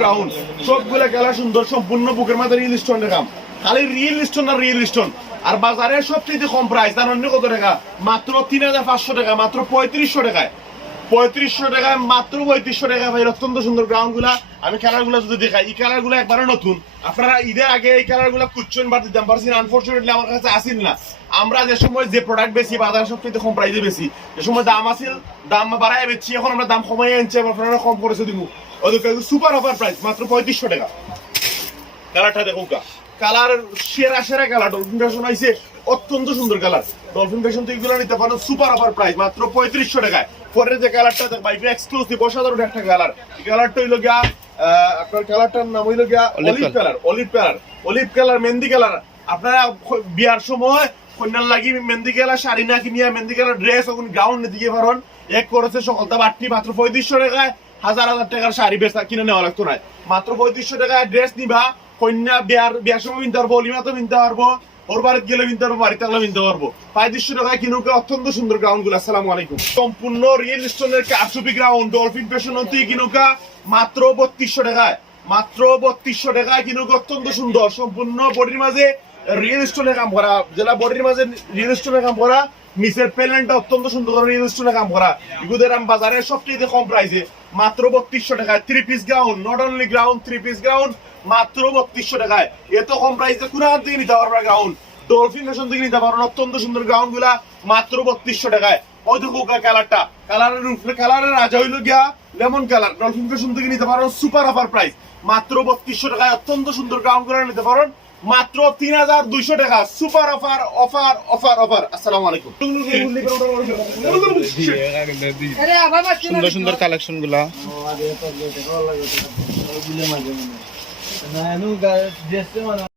Ground সবগুলো খেলা সুন্দর, সম্পূর্ণ বুকের মাঝে রিয়েল স্টোনের কাম খালি রিয়েল স্টোন আর রিয়েল স্টোন আর বাজারে সবচেয়ে কম প্রাইস তার অন্য কত টাকা? মাত্র তিন হাজার পাঁচশো টাকা, মাত্র পঁয়ত্রিশশো টাকায়। পঁয়ত্রিশশো টাকায় মাত্র পঁয়ত্রিশশো টাকা ভাই অত্যন্ত সুন্দর গ্রাউন্ডগুলা আমি খেলারগুলা যদি দেখাই, এই খেলারগুলা একবারে নতুন। আপনারা ঈদের আগে এই খেলারগুলা কুচ্ছন পারছেন আনফর্চুনেটলি আমার কাছে আসেন না। আমরা যে সময় যে প্রোডাক্ট বেশি, বাজারে সবচেয়ে কম প্রাইসে বেশি, যে সময় দাম আছিল দাম বাড়ায় বেশি এখন আমরা দাম কমাই আনছি আপনারা কম করেছে দিব। ওদের সুপার অফার প্রাইস মাত্র পঁয়ত্রিশশো টাকা। কালারটা দেখুন কালার সেরা সেরা কালার। ডলফিন ফ্যাশন আইছে অত্যন্ত সুন্দর কালার। ডলফিন ফ্যাশন এগুলো নিতে পারেন সুপার অফার প্রাইস মাত্র পঁয়ত্রিশশো টাকায়। পরের যে কালারটা দেখবা এটা এক্সক্লুসিভ অসাধারণ একটা কালার। এই কালারটা হইল গিয়া আপনার কালারটার নাম হইল গিয়া olive colour olive colour olive colour mehendi colour আপনারা বিয়ার সময় কন্যার লাগি মেহেন্দি কালার শাড়ি না কিনিয়া মেহেন্দি কালার ড্রেস গাউন দিয়ে পারেন। এক করেছে সকলটা বাটনি মাত্র পঁয়ত্রিশশো টাকায় হাজার হাজার টাকার শাড়ি বেচা কিনে নেওয়া লাগতো না। মাত্র পঁয়ত্রিশশো টাকায় ড্রেস নিবা কন্যা বিয়ার বিয়ার সময় কিনতে পারব, অলিমাতে কিনতে পারব, ওর বাড়িতে গেলে কিনতে পারব, বাড়িতে গেলে পারব। টাকায় কিনুকে, অত্যন্ত সুন্দর গ্রাউন্ডগুলো আসসালামু আলাইকুম। সম্পূর্ণ রিয়েল স্টোনের গ্রাউন্ড ডলফিন ফ্যাশন কিনুকা মাত্র বত্রিশশো টাকায়। মাত্র বত্রিশশো টাকায় কিনুক, অত্যন্ত সুন্দর, সম্পূর্ণ বডির মাঝে রিয়েল স্টোনের কাম করা। যেটা বডির মাঝে রিয়েল স্টোনের কাম করা, নিচের প্যানেলটা অত্যন্ত সুন্দর করে রিয়েল স্টোনের কাম করা। এগুদের আম বাজারে সবচেয়ে কম প্রাইসে মাত্র বত্রিশশো টাকায় three piece ground not only ground three piece ground মাত্র বত্রিশশো টাকায় এত কম প্রাইসে কোন হাত থেকে নিতে পারবে গ্রাউন্ড ডলফিন ফ্যাশন থেকে নিতে পারবেন অত্যন্ত সুন্দর গ্রাউন্ডগুলা মাত্র বত্রিশশো টাকায় ওই দেখো কালারটা কালারের উপরে কালারের রাজা হইল গিয়া লেমন কালার ডলফিন ফ্যাশন থেকে নিতে পারো সুপার অফার প্রাইস মাত্র বত্রিশশো টাকায় অত্যন্ত সুন্দর গ্রাউন্ডগুলা নিতে পারেন মাত্র তিন হাজার দুইশো টাকা super offer offer offer offer আসসালামু আলাইকুম সুন্দর সুন্দর কালেকশনগুলা না এনু ড্রেস মানে